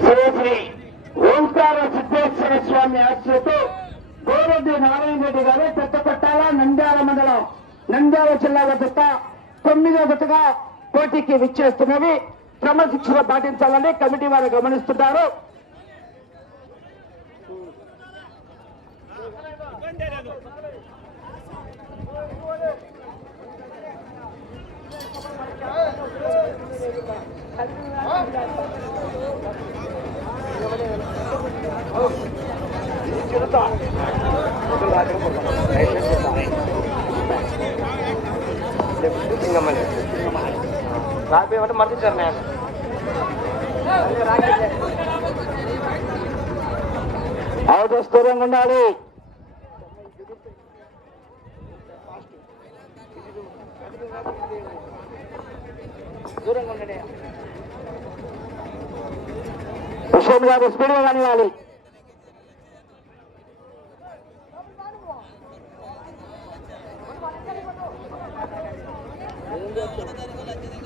శ్రీ ఓంకార సిద్ధేశ్వర స్వామి ఆశ్రతో గోరెడ్డి నారాయణ రెడ్డి గారు పెద్ద నంద్యాల మండలం నంద్యాల జిల్లాల జత తొమ్మిదో జతగా పోటీకి విచ్చేస్తున్నవి. క్రమశిక్షణ పాటించాలని కమిటీ వారు గమనిస్తున్నారు. రాకపోతే మర్చిచ్చారు నేను అవతల స్థూరంగా ఉండాలి. హుషేన్ గారు స్పీడ్గా కానివ్వాలి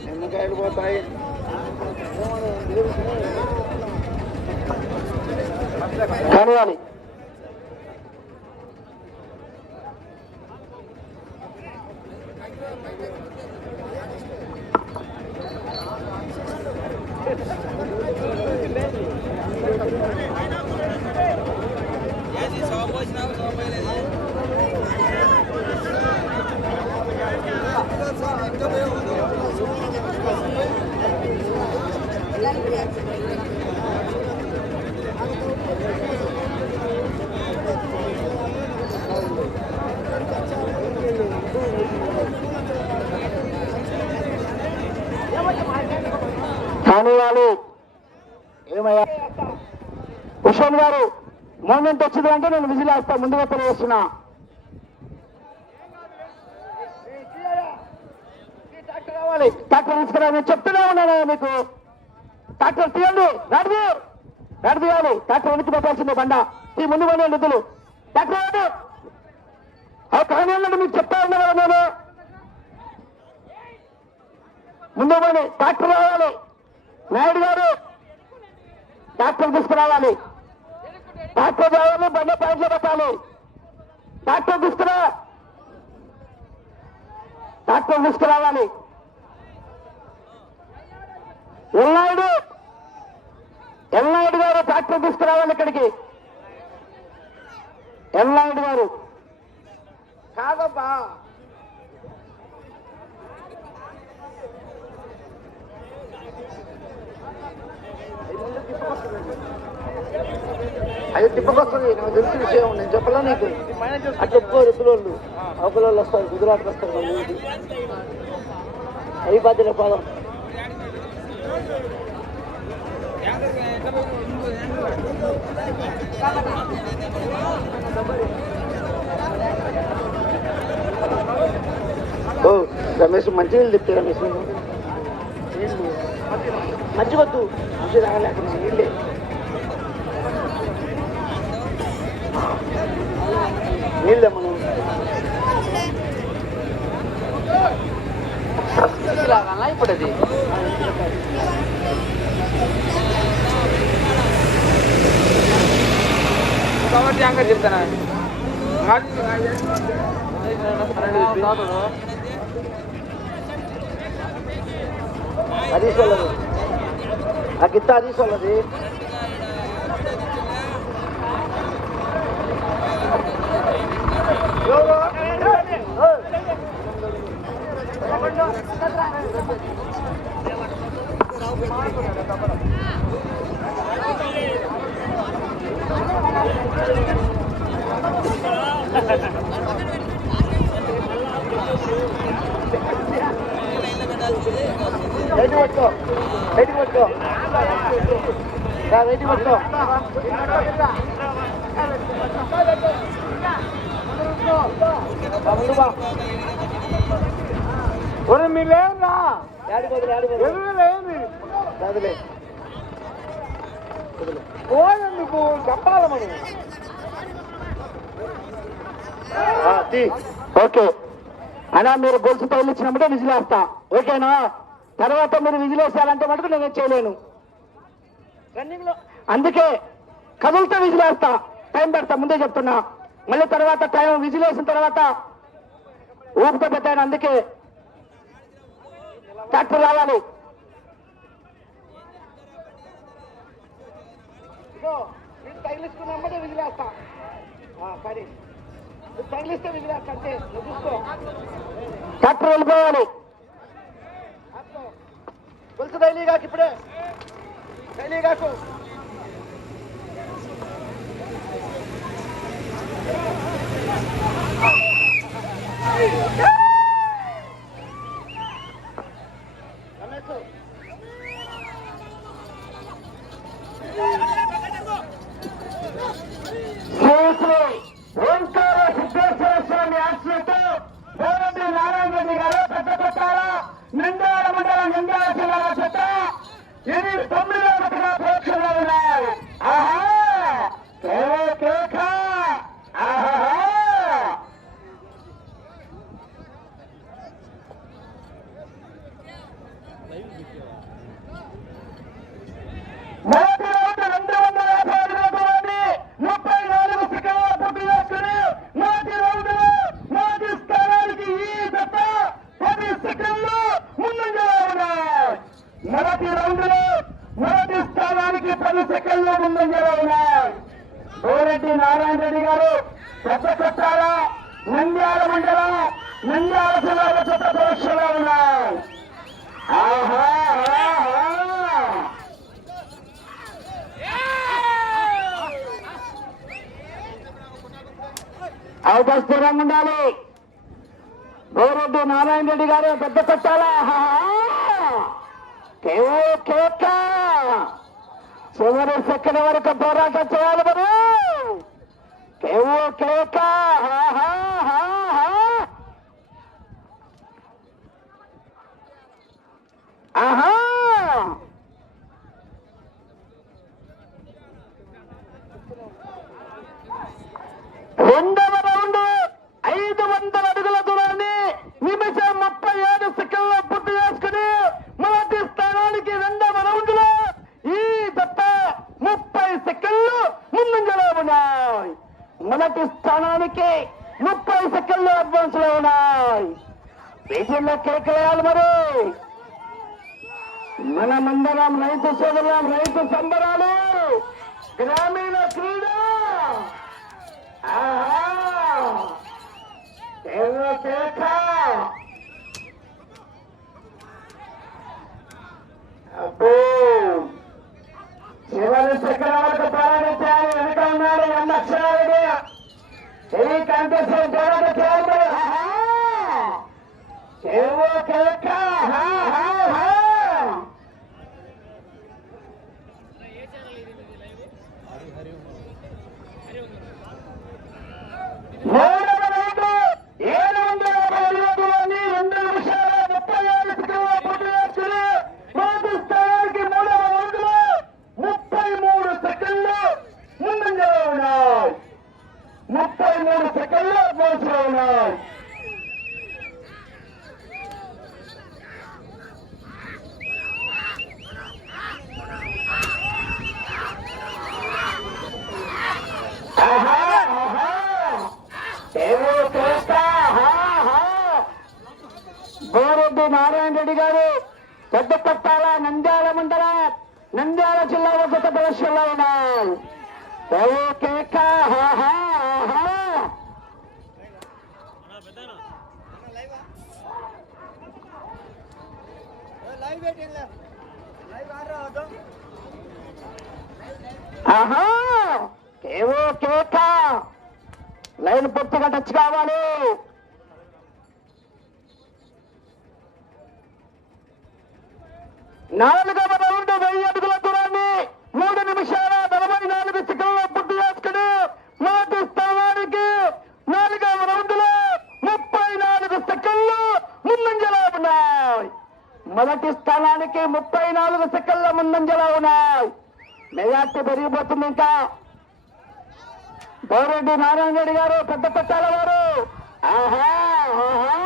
నిమ్మకాయలు పోతాయి? కానివ్వాలి కానివ్వాలి ఏమయ్యా హుషేన్ గారు మూమెంట్ వచ్చింది అంటే నేను విజిల్ వేస్తా ముందుగా తెలియజేస్తున్నా. ట్రాక్టర్ తీసుకురా నేను చెప్తూనే ఉన్నాను మీకు. ట్రాక్టర్ తీయండి నడిది కాదు ట్రాక్టర్ వెనక్కి పెట్టాల్సిందే బండ. ఈ ముందు కొన్ని నిధులు ట్రాక్టర్ వేయండి అవి కానీ మీకు చెప్తా ఉన్నా కదా నేను. ముందు పోయి ట్రాక్టర్ రావాలి. నాయుడు గారు ట్రాక్టర్ తీసుకురావాలి. ట్రాక్టర్ రావాలి బండ పాయింట్లో పెట్టాలి. ట్రాక్టర్ తీసుకురా. ట్రాక్టర్ తీసుకురావాలి. ఎల్నాయుడు ఎల్నాయుడు గారు ట్రాక్టర్ తీసుకురావాలి ఇక్కడికి. ఎల్నాయుడు గారు. కాదబ్బా. అది తిప్పకొస్తుంది. నాకు తెలిసిన విషయం నేను చెప్పలే నీకు? అటు చెప్పుకోరు ఎద్దులోళ్ళు అవకలోళ్ళు వస్తారు గుజరాత్ వస్తారు వాళ్ళు ఊరికి. అవి బాధ్యత పాదం. ఓ రమేష్ మంచి నీళ్ళు తిప్పి రమేష్ మంచి వద్దు. మంచి తాగలేక నీళ్ళే. నీళ్ళే మనం లాగాలా ఇప్పుడు అది కాబట్టి అంగా చెప్తానా హరీష్ వాళ్ళది ఆ గిత్త హరీష్ వాళ్ళది బయటికి పట్టుకో బయటికి పట్టుకో రా, పట్టుకో ముందు బా. ఒరే మీరు చెప్పాలి మనం. ఓకే. అలా మీరు గొలుసు పైలు ఇచ్చినప్పుడే విజిలేస్తా ఓకేనా? తర్వాత మీరు విజిలేసారంటే మటుకు నేను చేయలేను. రన్నింగ్లో అందుకే కదులుతో విజిలేస్తా టైం పెడతా ముందే చెప్తున్నా. మళ్ళీ తర్వాత టైం విజిలేసిన తర్వాత ఊపితో పెట్టాను అందుకే ట్రాక్టర్ రావాలి. విదిలేస్తా. ఆ, సరే. తగిలిస్తే విదిలేస్తా అంతే. నువ్వు చూసుకో. ట్రాక్టర్ వెళ్ళిపోవాలి. గొలుసు డైలీ కాకు ఇప్పుడే. డైలీ కాకు రమేష్ శ్రీ ఓంకార సిద్ధేశ్వర స్వామి ఆశ్రయంతో బోరటి నారాయణ రెడ్డి గారు పెద్ద కొట్టాల నిండాల మండలం నిండాల జిల్లాల చెత్త ఇది తొమ్మిదో ఒకటిగా ప్రేక్షకులు ఉన్నాయి ఆహా కేక కేక ఆహా మొదటి రౌండ్ రెండు వందల యాభై అడుగుల దూరాన్ని ముప్పై నాలుగు సెకండ్ల పూర్తి చేసుకుని మొదటి రౌండ్లో మొదటి స్థానానికి ఈ దత్త పది సెకండ్లు ముందంజలో ఉన్నాయి మొదటి రౌండ్లో మొదటి స్థానానికి పది సెకండ్లు ముందంజలో ఉన్నాయి గోరెడ్డి నారాయణ రెడ్డి గారు పెద్ద కొట్టాల నంద్యాల మండలం నంద్యాల జిల్లాల చెత్త పరీక్షలో ఉన్నాయి ఆహా ఆహా అవకాశం ఉండాలి గోరెడ్డి నారాయణ రెడ్డి గారు పెద్ద పెట్టాలా చివరి సెకండ్ వరకు పోరాటం చేయాలి మరి. కేవో కేక. ఆహా రెండవ రౌండ్ ఐదు వందల అడుగుల దూరాన్ని నిమిషం ముప్పై ఏడు సెకండ్లో పూర్తి చేసుకుని మొదటి స్థానానికి రెండవ రౌండ్లో ఈ దత్త ముప్పై సెకండ్లు ముందంజలో ఉన్నాయి మొదటి స్థానానికి ముప్పై సెకండ్లు అడ్వాన్స్లో ఉన్నాయి బీజీలో కేకలేయాలి మరి. మనమందరం రైతు సోదరులం రైతు సంబరాలు. గ్రామీణ క్రీడ. చివరి సెకండ్ వరకు ప్రారంభించాలి వెనక ఉన్నాడు ఎన్న అక్షరాలు చెయ్యి కనిపిస్తే పోరాట చేయాలి మరి. ఆహా! ఏదో కేక! హా, హా, హా! మూడవ రౌండ్ ఏడు వందల యాభై అడుగుల దూరాన్ని రెండు నిమిషాల ముప్పై ఏడు సెకండ్ల పూర్తి చేసుకుని మొదటి స్థానానికి మూడవ రౌండ్లో ముప్పై మూడు సెకండ్లు ముందంజలో ఉన్నాయి ముప్పై మూడు సెకండ్లు అడ్వాన్స్లో ఉన్నాయి ఆహా, ఆహా. ఏవో చూస్తా, ఆహా, ఆహా. గోరెడ్డి నారాయణ రెడ్డి గారు. పెద్దపట్టాల నంద్యాల మండల నంద్యాల జిల్లా ఒక ప్రదర్శనలో ఉన్నాయి ఏవో ఆహా, ఆహా. కేక లైన్ పూర్తిగా టచ్ కావాలి. నాలుగవ రౌండ్ వెయ్యి అడుగుల దూరాన్ని మూడు నిమిషాల నలభై నాలుగు సెకండ్ల పూర్తి చేసుకుని మొదటి స్థానానికి నాలుగవ రౌండ్లో ముప్పై నాలుగు సెకండ్లు ముందంజలో ఉన్నాయి. మొదటి స్థానానికి ముప్పై నాలుగు సెకండ్ల ముందంజలో ఉన్నాయి. మెజార్టీ పెరిగిపోతుంది ఇంకా. గౌరెడ్డి నారాయణ రెడ్డి గారు పెద్ద పెట్టాల వారు. ఆహా ఆహా.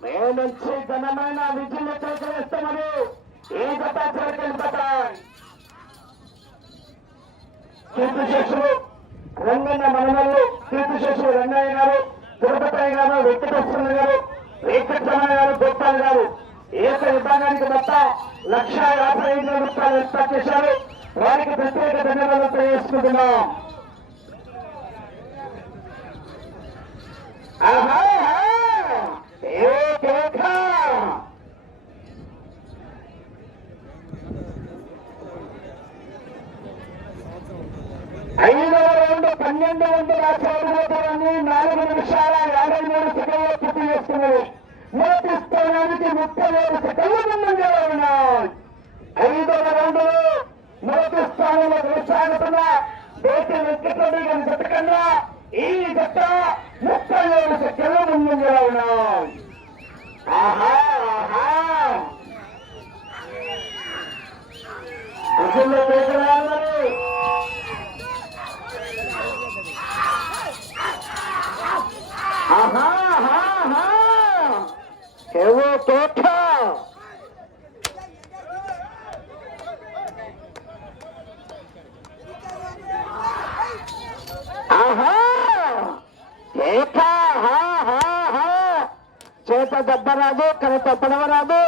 ఏవో కేక ఘనమైన విధులు చేస్తామని ఏ గత కీర్తిశేషులు రంగన్న మనమల్లు కీర్తిశేషులు రంగయ్య గారు తిరుపతయ్య గారు వెంకటేశ్వర గారు వెంకటరమణ గారు గోపాల్ గారు. ఏక విభాగానికి మొత్తం లక్ష యాభై ఐదు వేల రూపాయలు ఏర్పాటు చేశారు. వారికి ప్రత్యేక ధన్యవాదాలు తెలియజేసుకుంటున్నాం. ఆహా ఏ కేక ఐదవ రౌండ్ పన్నెండు వందల చదువుతారని నాలుగు నిమిషాల యాభై మూడు సెకండ్లు పూర్తి చేస్తున్నది మొదటి స్థానానికి ముప్పై ఏడు సెకండ్లు ముందుగా ఉన్నాయి ఐదవ రౌండ్ మొదటి స్థానంలో కొనసాగుతున్న బేటి వెంకటరెడ్డి గారి జత కన్నా ఈ జత ముప్పై ఏడు సెకండ్లు ముందుగా ఉన్నాయి ఆహా ఆహా ప్రజల్లో పేదరాలని ఆహా ఆహా ఆహా ఏవో తోట ఆహా కేక హా హా హా చేత దెబ్బ రాదు కరెక్ట్ పడవ రాదు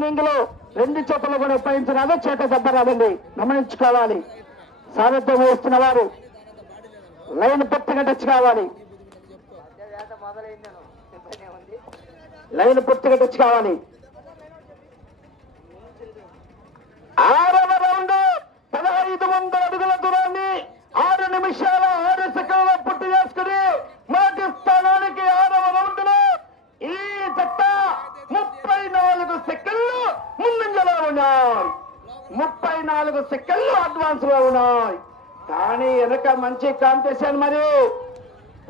రన్నింగ్లో రెండు చేతులు కూడా ఉపయోగించరాదు చేత దెబ్బ రాదండి. గమనించుకోవాలి. సారథ్యం వహిస్తున్న వారు లైన్ పూర్తిగా టచ్ కావాలి. లైన్ పూర్తిగా టచ్ కావాలి. ఆరవ రౌండ్ పదహైదు వందల అడుగుల దూరాన్ని ఆరు నిమిషాల ఆరు సెకండ్ల పూర్తి చేసుకుని మొదటి స్థానానికి ఆరవ రౌండ్లో ఈ జట్ట ముప్పై నాలుగు సెకండ్లు ముందంజలో ఉన్నాయి. ముప్పై నాలుగు సెకండ్లు అడ్వాన్స్లో ఉన్నాయి. కానీ వెనక మంచి కాంపిటీషన్ మరి.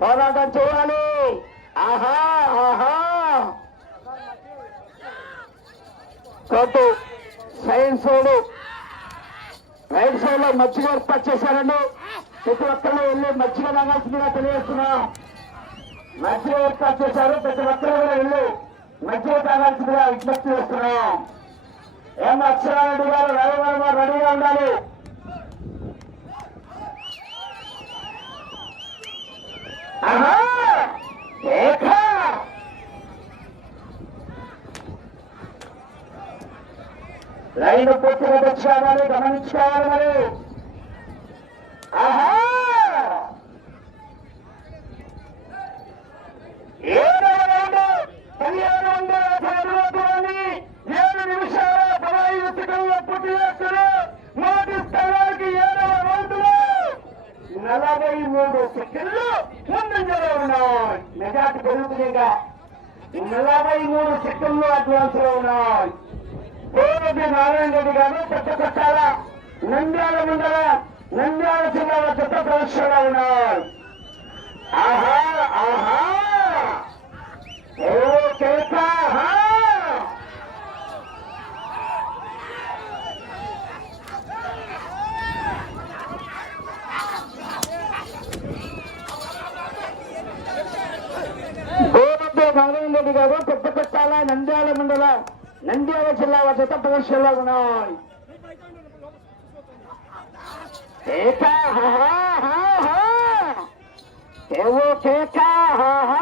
పోరాటం చేయాలి. ఆహా ఆహా. కోర్టు సైన్స్ రోడ్ రైట్ సైడ్లో మజ్జిగ ఏర్పాటు చేశారండి. ప్రతి ఒక్కరు వెళ్ళి మచ్చిగా తాగాల్సిందిగా తెలియజేస్తున్నా. మచ్చిగా ఏర్పాటు చేశారు. ప్రతి ఒక్కరు కూడా వెళ్ళి మచ్చిగా తాగాల్సిందిగా విజ్ఞప్తి చేస్తున్నాం. ఏం అక్షరారెడ్డి గారు రవివర్మ రెడీగా ఉండాలి. ఆహా ఏక! లైన్ పూర్తిగా తెచ్చుకోవాలి గమనించుకోవాలి మరి. ఆహా ఏడవ రౌండ్ పదిహేను వందల పదమూడు దూరాన్ని ఏడు నిమిషాల పదహైదు సెకండ్ల పూర్తి చేస్తారు మొదటి స్థానానికి ఏడవ రౌండ్లో నలభై మూడు సెకండ్లు ముందంజలో ఉన్నాయి మెజార్టీ నలభై మూడు సెకండ్లు అడ్వాన్స్లో ఉన్నాయి. కోరెడ్డి నారాయణ రెడ్డి గారు పెద్ద కొట్టాల. నంద్యాల మండల నంద్యాల జిల్లాలో పెద్ద ప్రదర్శనలో ఉన్నారు ఆహా ఆహా ఓ కేక ఆహా నారాయణ రెడ్డి గారు పెద్ద పెట్టాల నంద్యాల మండల నంద్యాల జిల్లా జత ప్రదర్శనలో ఉన్నాయి. ఏవో కేక హా హా.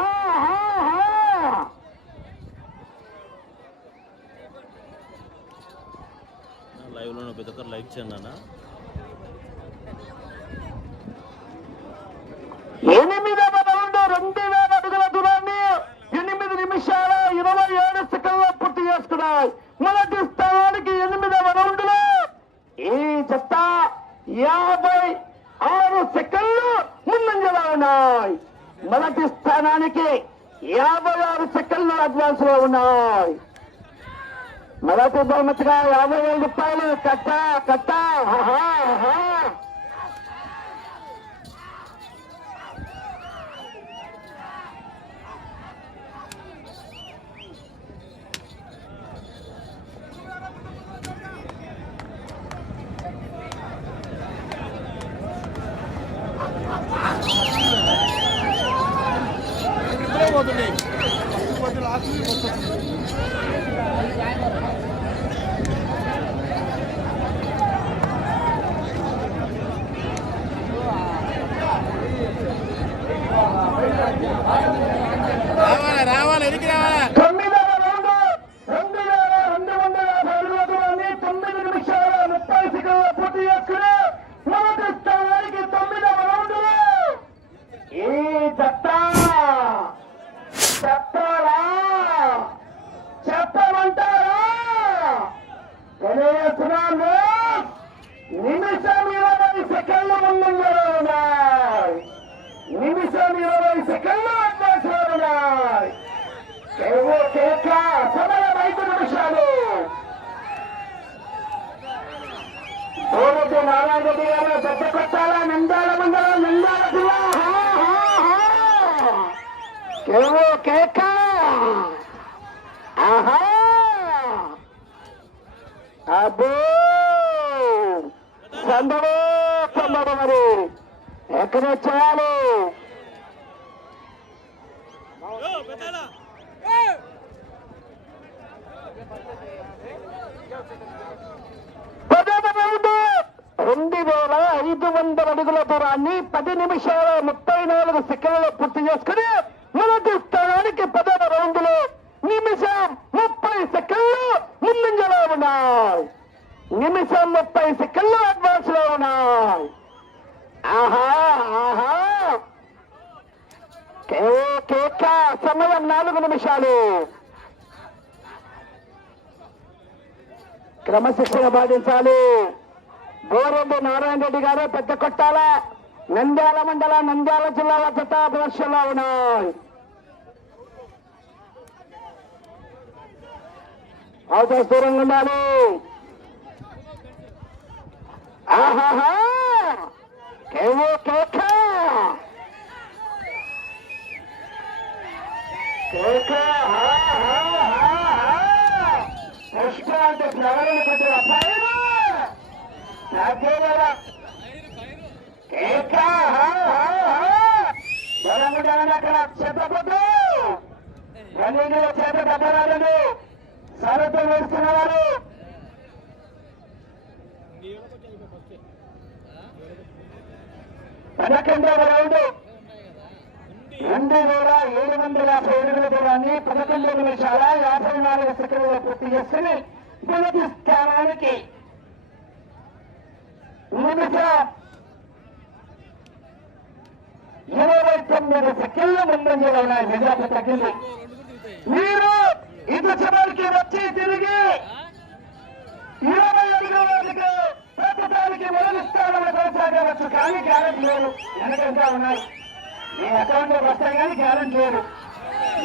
లైవ్లో ప్రతి ఒక్కరు లైక్ చేయండి అన్న ఎనిమిదవ రౌండ్ రెండు వేల అడుగుల దూరాన్ని దేశాల ఇరవై ఏడు సెకండ్లో పూర్తి చేసుకున్నాయి. మొదటి స్థానానికి ఎనిమిదవ రౌండ్లో ఈ జత యాభై ఆరు సెకండ్లు ముందంజలో ఉన్నాయి. మొదటి స్థానానికి యాభై ఆరు సెకండ్లు అడ్వాన్స్లో ఉన్నాయి. మొదటి బహుమతిగా యాభై వేల రూపాయలు కట్ట కట్ట Amen. శ్రీ నారాయణ రెడ్డి గారు పెద్ద కొట్టాల నంద్యాల మండలం నంద్యాల జిల్లా. ఎక్కడ చేయాలి రెండు వేల ఐదు వందల అడుగుల దూరాన్ని పది నిమిషాల ముప్పై నాలుగు సెకండ్లలో పూర్తి చేసుకుని మొదటి స్థానానికి పదవ రౌండ్లో నిమిషం ముప్పై సెకండ్లు ముందంజలో ఉన్నాయి. నిమిషం ముప్పై సెకండ్లు అడ్వాన్స్లో ఉన్నాయి. ఆహా ఆహా. కే- కేక సమయం నాలుగు నిమిషాలు. క్రమశిక్షణ పాటించాలి. గోరెడ్డి నారాయణ రెడ్డి గారు పెద్ద కొట్టాల. నంద్యాల మండల నంద్యాల జిల్లా జత ప్రదర్శనలో ఉన్నాయి. అవకాశ దూరంగా ఉండాలి. ఆహాహా! కేవో కేక! కేక! అక్కడ చెప్పకూడదు గలీలో చేత దెబ్బరాలను సరతో వేస్తున్నవారు. పదకొండవ రౌండ్. రెండు వేల ఏడు వందల యాభై దూరాన్ని పదకొండు నిమిషాల యాభై నాలుగు సెకండ్లు పూర్తి చేసుకుని మొదటి స్థానానికి నిమిషం ఇరవై తొమ్మిది సెకండ్ల ముందంజలో ఉన్నాయి మెజార్టీ తగ్గింది. మీరు ఇటు చివరికి వచ్చి తిరిగి ఇరవై ఐదు రోజులకు ప్రస్తుతానికి మొదటి స్థానంలో కొనసాగవచ్చు కానీ గ్యారెంటీ లేదు. వెనకంతా ఉన్నాయి మీ అకౌంట్లో వస్తాయి కానీ గ్యారెంటీ లేదు.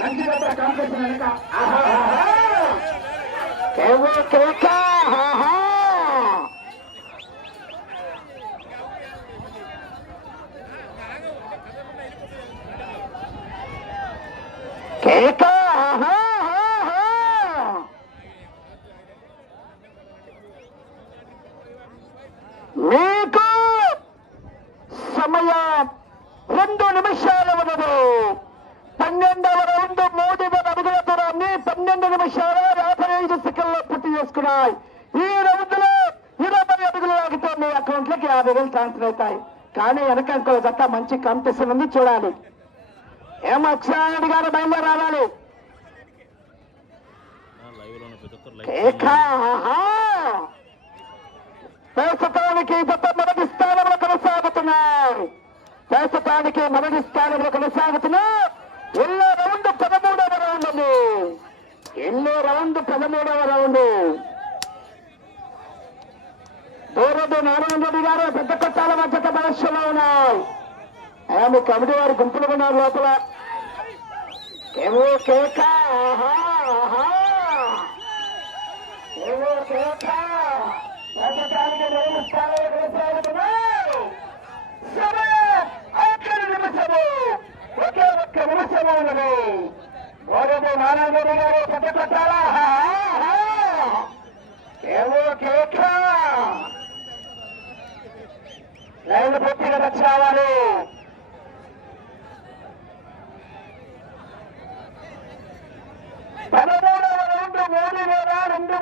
మంచి దగ్గర కాంపిటీషన్ వెనక. ఆహాహా. ఆహా. కేక ఆహా, ఆహా. మీకు సమయం రెండు నిమిషాల ఉన్నది పన్నెండవ రౌండ్ మూడు వేల అడుగుల దూరాన్ని పన్నెండు నిమిషాల యాభై ఐదు సెకండ్లో పూర్తి చేసుకున్నాయి ఈ రౌండ్లో ఇరవై అడుగులు లాగితే మీ అకౌంట్లోకి యాభై వేలు ట్రాన్స్ఫర్ అవుతాయి కానీ వెనక ఇంకో జత మంచి కాంపిటీషన్ ఉంది చూడాలి ఏం అక్షరారెడ్డి గారు బయలుదేరి రావాలి. ప్రస్తుతానికి జత మొదటి స్థానంలో కొనసాగుతున్నాయి ప్రస్తుతానికి మొదటి స్థానంలో కొనసాగుతున్నాయి ఎల్లో రౌండ్ పదమూడవ రౌండ్ ఉంది. ఎల్లో రౌండ్ పదమూడవ రౌండ్. దూరదు నారాయణ రెడ్డి గారు పెద్ద కొట్టాల మధ్యత భవిష్యంలో ఉన్నాయి. ఆమె కమిటీ వారి గుంపులు ఉన్నారు లోపల. ఏమో కేక ఏమో కేక రాజధానికి నేను స్థానాలు ఆఖరి నిమిషము ఒకే ఒక్క నిమిషము ఉన్నది. నారాయణ గారు పెద్ద కొట్టాలా? ఏమో కేక లైన్ పూర్తిగా టచ్ రావాలి పదమూడవ రౌండ్ మూడు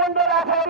వేల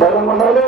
బరంగుండాలి